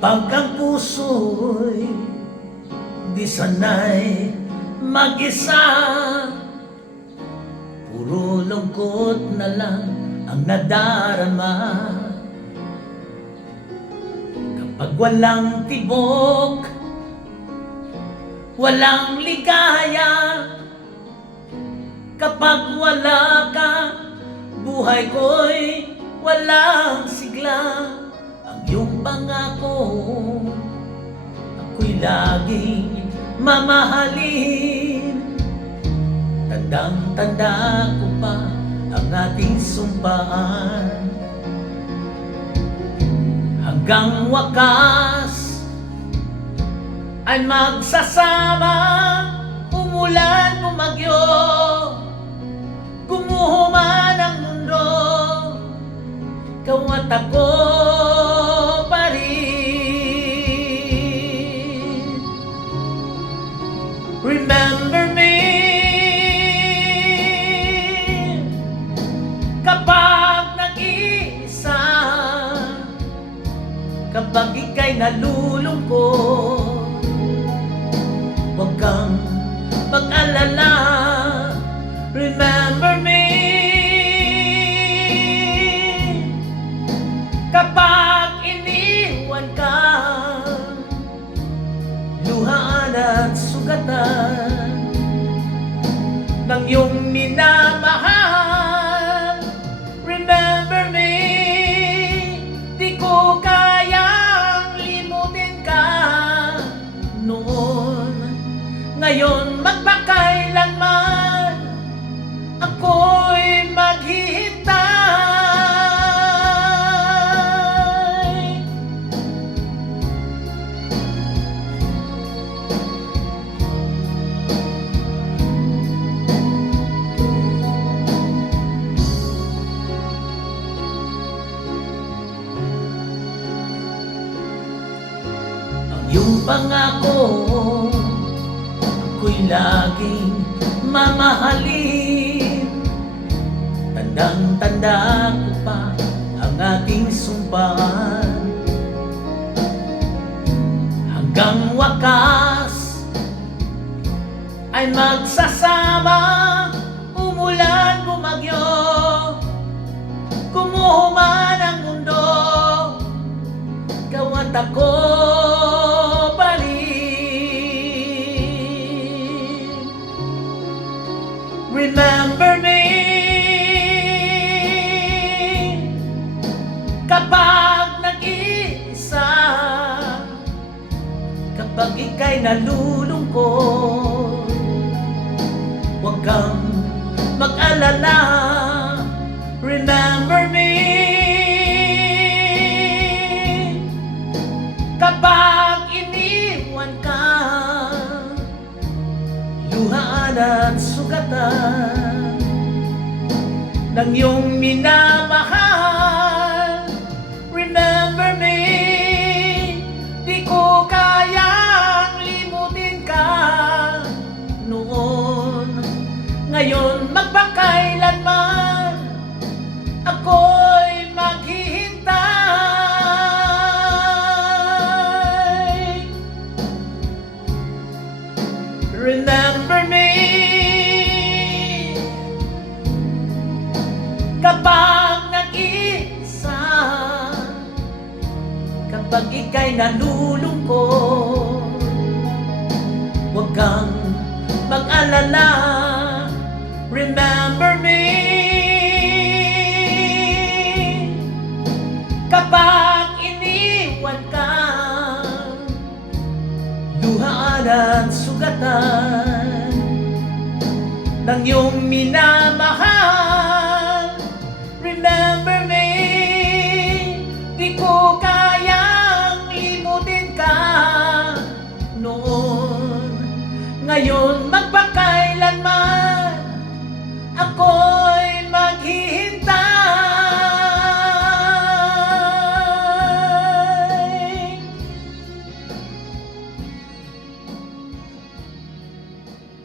Kapag ang puso'y di sanay mag-isa, puro lungkot na lang ang nadarama. Kapag walang tibok, walang ligaya, kapag wala ka, buhay ko'y walang sigla. Ang iyong pangako, ako'y laging mamahalin. Tandang-tanda ko pa ang ating sumpaan. Hanggang wakas ay magsasama, umulan, bumagyo, gumuho man ang mundo, ikaw at ako pa rin. Remember me kapag nag-iisa, kapag ika'y nalulungkot, huwag kang mag-alala. Remember me kapag iniwan ka, luhaan at sugatan ng iyong minamahal. Remember me, di ko kayang limutin ka noon. Ngayon magpakailanman ako'y maghihintay. Ang iyong pangako, ako'y laging mamahalin. Tandang-tanda ko pa ang ating sumpaan. Hanggang wakas ay magsasama, umulan, bumagyo, gumuho man ang mundo, ikaw at ako pa rin. Remember me kapag nag-iisa, kapag ika'y nalulungkot, huwag kang mag-alala. Remember me kapag iniwan ka, luhaan at sugatan ng iyong minamahal. Remember me, di ko kayang limutin ka noon. Ngayon magpakailanman ako'y maghihintay. Remember me kapag nag-iisa, kapag ika'y nalulungkot, huwag kang mag-alala. Remember me kapag iniwan ka, luhaan at sugatan ng iyong minamahal. Remember me, di ko kayang limutin ka noon. Ngayon magpakailanman